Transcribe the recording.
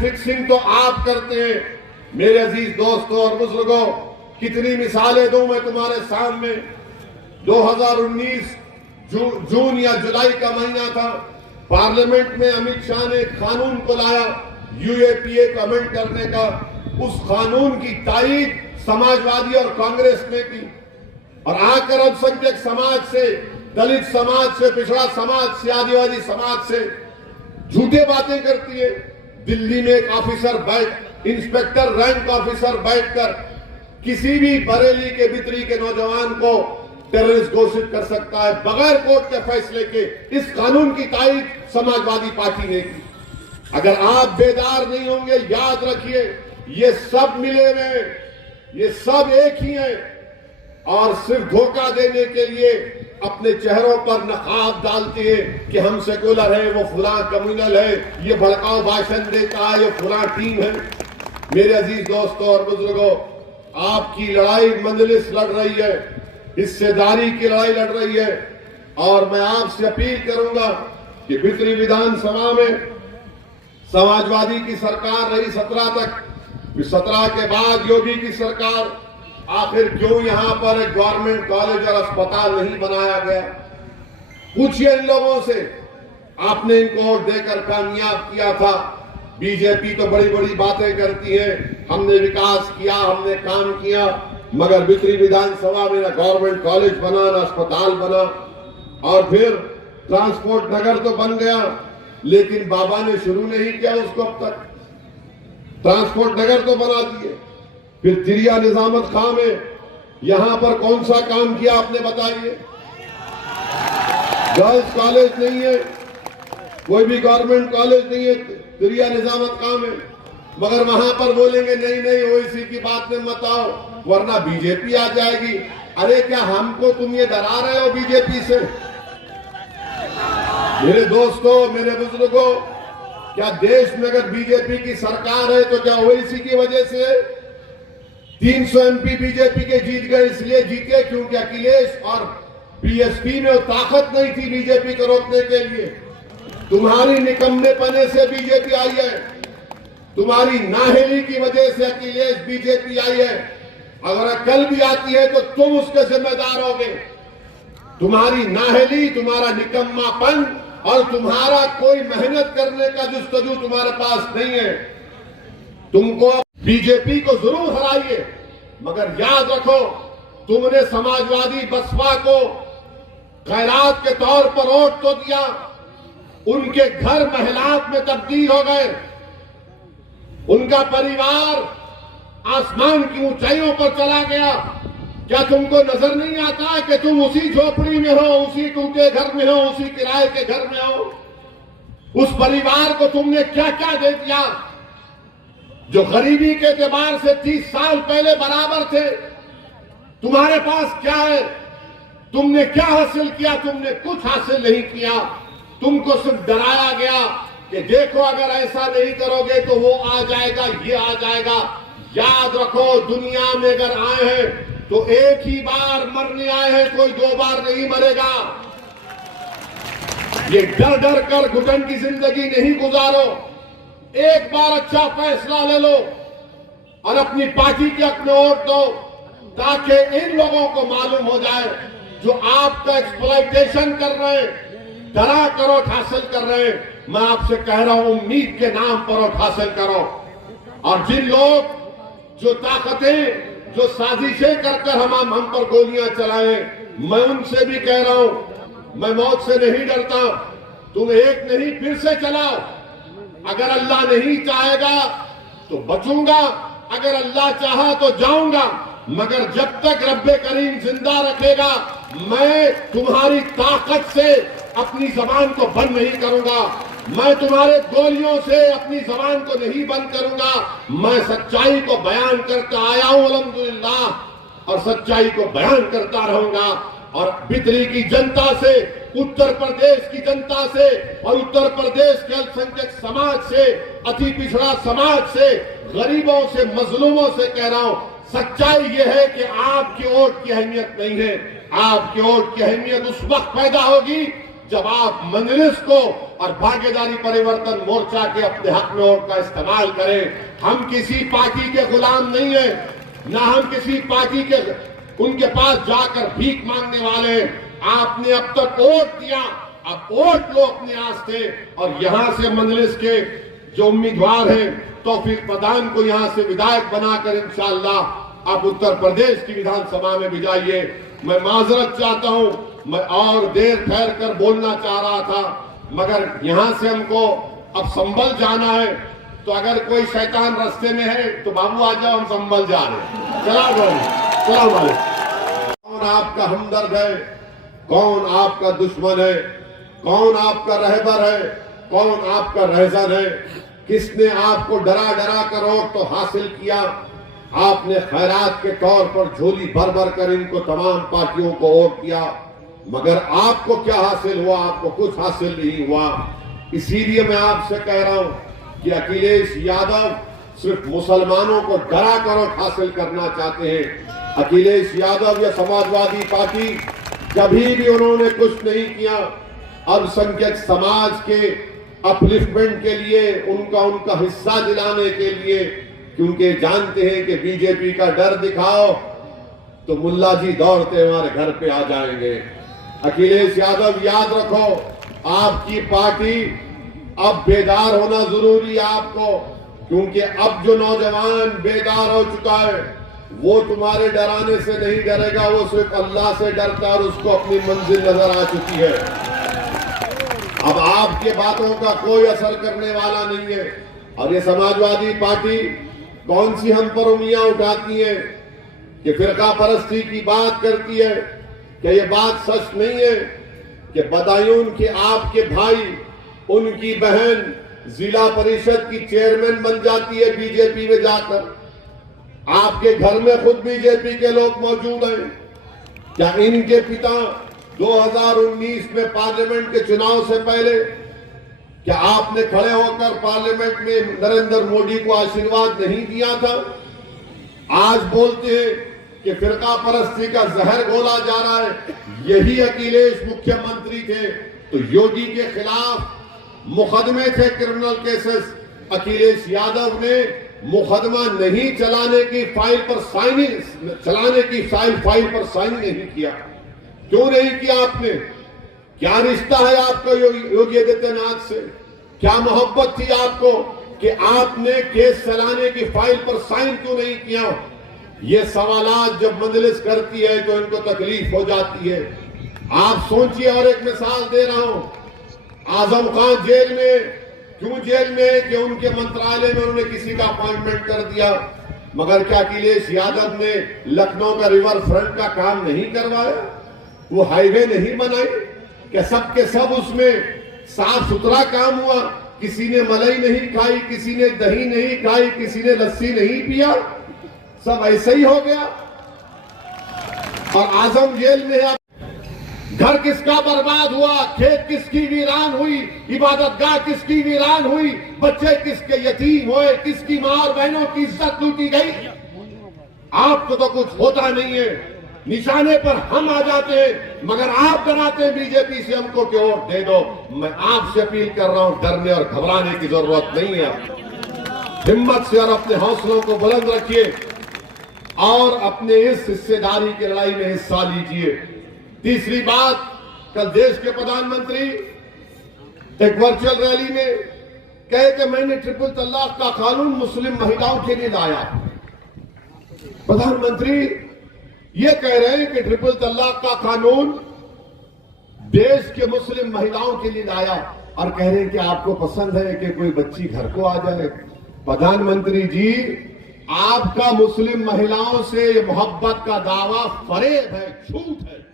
Fixing तो आप करते हैं। मेरे अजीज दोस्तों और बुजुर्गों, कितनी मिसालें दूं मैं तुम्हारे सामने। 2019 जून या जुलाई का महीना था, पार्लियामेंट में अमित शाह ने एक कानून को लाया यूएपीए को अमेंड करने का। उस कानून की तारीफ समाजवादी और कांग्रेस ने की, और आकर अल्पसंख्यक समाज से, दलित समाज से, पिछड़ा समाज से, आदिवासी समाज से झूठे बातें करती है। दिल्ली में एक ऑफिसर इंस्पेक्टर रैंक ऑफिसर बैठकर किसी भी बरेली के बितरी के नौजवान को टेररिस्ट घोषित कर सकता है बगैर कोर्ट के फैसले के। इस कानून की तारीफ समाजवादी पार्टी ने की। अगर आप बेदार नहीं होंगे, याद रखिए, ये सब मिले हुए, ये सब एक ही हैं, और सिर्फ धोखा देने के लिए अपने चेहरों पर नकाब डालते हैं कि हम सेकुलर है, वो फुला कम्युनल है, ये भड़काऊ भाषण देता है, ये फुला टीम है। मेरे अजीज दोस्तों और बुजुर्गों, आपकी लड़ाई मंजलिस लड़ रही है, हिस्सेदारी की लड़ाई लड़ रही है, और मैं आपसे अपील करूंगा कि बितरी विधानसभा में समाजवादी की सरकार रही 17 तक, 17 के बाद योगी की सरकार, आखिर क्यों यहां पर एक गवर्नमेंट कॉलेज और अस्पताल नहीं बनाया गया? पूछिए इन लोगों से, आपने इनको वोट देकर कामयाब किया था। बीजेपी तो बड़ी बड़ी बातें करती है, हमने विकास किया, हमने काम किया, मगर बितरी विधानसभा में ना गवर्नमेंट कॉलेज बना, ना अस्पताल बना। और फिर ट्रांसपोर्ट नगर तो बन गया, लेकिन बाबा ने शुरू नहीं किया उसको अब तक। ट्रांसपोर्ट नगर तो बना दिए, फिर तिरिया निजामत खां में यहां पर कौन सा काम किया आपने बताइए? गर्ल्स कॉलेज नहीं है, कोई भी गवर्नमेंट कॉलेज नहीं है तिरिया निजामत खां में, मगर वहां पर बोलेंगे नहीं नहीं ओवैसी की बात में मत आओ वरना बीजेपी आ जाएगी। अरे क्या हमको तुम ये डरा रहे हो बीजेपी से? मेरे दोस्तों, मेरे बुजुर्गों, क्या देश में अगर बीजेपी की सरकार है तो क्या ओवैसी की वजह से 300 एमपी बीजेपी के जीत गए? इसलिए जीते क्योंकि अखिलेश और बीएसपी में ताकत नहीं थी बीजेपी को रोकने के लिए। तुम्हारी निकम्मेपने से बीजेपी आई है, तुम्हारी नाहली की वजह से अखिलेश बीजेपी आई है। अगर कल भी आती है तो तुम उसके जिम्मेदार होगे। तुम्हारी नाहली, तुम्हारा निकम्मापन और तुम्हारा कोई मेहनत करने का जुस्तजू तुम्हारे पास नहीं है। तुमको बीजेपी को जरूर हराइए, मगर याद रखो, तुमने समाजवादी बसपा को खैरात के तौर पर वोट तो दिया, उनके घर महलात में तब्दील हो गए, उनका परिवार आसमान की ऊंचाइयों पर चला गया। क्या तुमको नजर नहीं आता कि तुम उसी झोपड़ी में हो, उसी टूटे घर में हो, उसी किराए के घर में हो? उस परिवार को तुमने क्या क्या दे दिया जो गरीबी के एतबार से 30 साल पहले बराबर थे? तुम्हारे पास क्या है? तुमने क्या हासिल किया? तुमने कुछ हासिल नहीं किया। तुमको सिर्फ डराया गया कि देखो अगर ऐसा नहीं करोगे तो वो आ जाएगा, ये आ जाएगा। याद रखो, दुनिया में अगर आए हैं तो एक ही बार मरने आए हैं, कोई 2 बार नहीं मरेगा। ये डर डर कर घुटन की जिंदगी नहीं गुजारो। एक बार अच्छा फैसला ले लो और अपनी पार्टी के अपने वोट दो, ताकि इन लोगों को मालूम हो जाए जो आपका एक्सप्लॉयटेशन कर रहे हैं, डरा कर वोट हासिल कर रहे हैं। मैं आपसे कह रहा हूं, उम्मीद के नाम पर वोट हासिल करो। और जिन लोग, जो ताकतें, जो साजिशें करकर हम पर गोलियां चलाएं, मैं उनसे भी कह रहा हूं, मैं मौत से नहीं डरता। तुम एक नहीं फिर से चलाओ। अगर अल्लाह नहीं चाहेगा तो बचूंगा, अगर अल्लाह चाहा तो जाऊंगा, मगर जब तक रब्बे करीम जिंदा रखेगा मैं तुम्हारी ताकत से अपनी जबान को बंद नहीं करूंगा। मैं तुम्हारे गोलियों से अपनी जबान को नहीं बंद करूंगा। मैं सच्चाई को बयान करता आया हूं अल्हम्दुलिल्लाह, और सच्चाई को बयान करता रहूंगा। और बितरी की जनता से, उत्तर प्रदेश की जनता से और उत्तर प्रदेश के अल्पसंख्यक समाज से, अति पिछड़ा समाज से, गरीबों से, मजलूमों से कह रहा हूं, सच्चाई यह है कि आपकी वोट की अहमियत नहीं है। आपकी वोट की अहमियत उस वक्त पैदा होगी जब आप मजलिस को और भागीदारी परिवर्तन मोर्चा के अपने हक में वोट का इस्तेमाल करें। हम किसी पार्टी के गुलाम नहीं है, ना हम किसी पार्टी के उनके पास जाकर भीख मांगने वाले। आपने अब तक वोट दिया, अब वोट लो अपने आज से, और यहां से मजलिस के जो उम्मीदवार हैं तौफीक प्रधान को यहां से विधायक बनाकर इंशाअल्लाह आप उत्तर प्रदेश की विधानसभा में भी जाइए। मैं माजरत चाहता हूं, मैं और देर ठहर कर बोलना चाह रहा था, मगर यहां से हमको अब संभल जाना है। तो अगर कोई शैतान रास्ते में है तो बाबू आ जाओ, हम संभल जा रहे हैं। सलाम अलैकुम। कौन आपका हमदर्द है, कौन आपका दुश्मन है, कौन आपका रहबर है, कौन आपका रहजन है, किसने आपको डरा डरा कर वोट तो हासिल किया। आपने खैरात के तौर पर झोली भर भर कर इनको तमाम पार्टियों को वोट किया, मगर आपको क्या हासिल हुआ? आपको कुछ हासिल नहीं हुआ। इसीलिए मैं आपसे कह रहा हूं कि अखिलेश यादव सिर्फ मुसलमानों को डरा कर वोट हासिल करना चाहते हैं। अखिलेश यादव या समाजवादी पार्टी कभी भी उन्होंने कुछ नहीं किया अल्पसंख्यक समाज के अपलिफ्टमेंट के लिए, उनका हिस्सा दिलाने के लिए, क्योंकि जानते हैं कि बीजेपी का डर दिखाओ तो मुल्ला जी दौड़ते हमारे घर पे आ जाएंगे। अखिलेश यादव याद रखो, आपकी पार्टी अब बेदार होना जरूरी है आपको, क्योंकि अब जो नौजवान बेदार हो चुका है वो तुम्हारे डराने से नहीं डरेगा, वो सिर्फ अल्लाह से डरता है और उसको अपनी मंजिल नजर आ चुकी है। अब आपके बातों का कोई असर करने वाला नहीं है। और ये समाजवादी पार्टी कौन सी हम पर उंगलियां उठाती है कि फिरका परस्ती की बात करती है, कि ये बात सच नहीं है कि बदायूं के आपके भाई, उनकी बहन जिला परिषद की चेयरमैन बन जाती है बीजेपी में जाकर। आपके घर में खुद बीजेपी के लोग मौजूद हैं। क्या इनके पिता 2019 में पार्लियामेंट के चुनाव से पहले क्या आपने खड़े होकर पार्लियामेंट में नरेंद्र मोदी को आशीर्वाद नहीं दिया था? आज बोलते हैं कि फिरका परस्ती का जहर घोला जा रहा है। यही अखिलेश मुख्यमंत्री थे तो योगी के खिलाफ मुकदमे थे, क्रिमिनल केसेस। अखिलेश यादव ने मुकदमा नहीं चलाने की फाइल पर साइन नहीं किया। क्यों नहीं किया आपने? क्या रिश्ता है आपका योगी आदित्यनाथ से? क्या मोहब्बत थी आपको कि आपने केस चलाने की फाइल पर साइन क्यों नहीं किया? ये सवालात जब मजलिस करती है तो इनको तकलीफ हो जाती है। आप सोचिए, और एक मिसाल दे रहा हूं, आजम खान जेल में, क्यों जेल में? कि उनके मंत्रालय में उन्होंने किसी का अपॉइंटमेंट कर दिया। मगर क्या अखिलेश यादव ने लखनऊ का रिवर फ्रंट का काम नहीं करवाया? वो हाईवे नहीं बनाई? क्या सब के सब उसमें साफ सुथरा काम हुआ? किसी ने मलाई नहीं खाई, किसी ने दही नहीं खाई, किसी ने लस्सी नहीं पिया, सब ऐसे ही हो गया। और आजम जेल में है। घर किसका बर्बाद हुआ, खेत किसकी वीरान हुई, इबादतगाह किसकी वीरान हुई, बच्चे किसके यतीम हुए, किसकी मां और बहनों की इज्जत लूटी गई। आपको तो कुछ होता नहीं है, निशाने पर हम आ जाते हैं, मगर आप डराते हैं बीजेपी से हमको कि वोट दे दो। मैं आपसे अपील कर रहा हूं, डरने और घबराने की जरूरत नहीं है। हिम्मत से और अपने हौसलों को बुलंद रखिए और अपने इस हिस्सेदारी की लड़ाई में हिस्सा लीजिए। तीसरी बात, कल देश के प्रधानमंत्री एक वर्चुअल रैली में कहे कि मैंने ट्रिपल तलाक का कानून मुस्लिम महिलाओं के लिए लाया। प्रधानमंत्री ये कह रहे हैं कि ट्रिपल तलाक का कानून देश के मुस्लिम महिलाओं के लिए लाया, और कह रहे हैं कि आपको पसंद है कि कोई बच्ची घर को आ जाए। प्रधानमंत्री जी, आपका मुस्लिम महिलाओं से मोहब्बत का दावा फरेब है, झूठ है।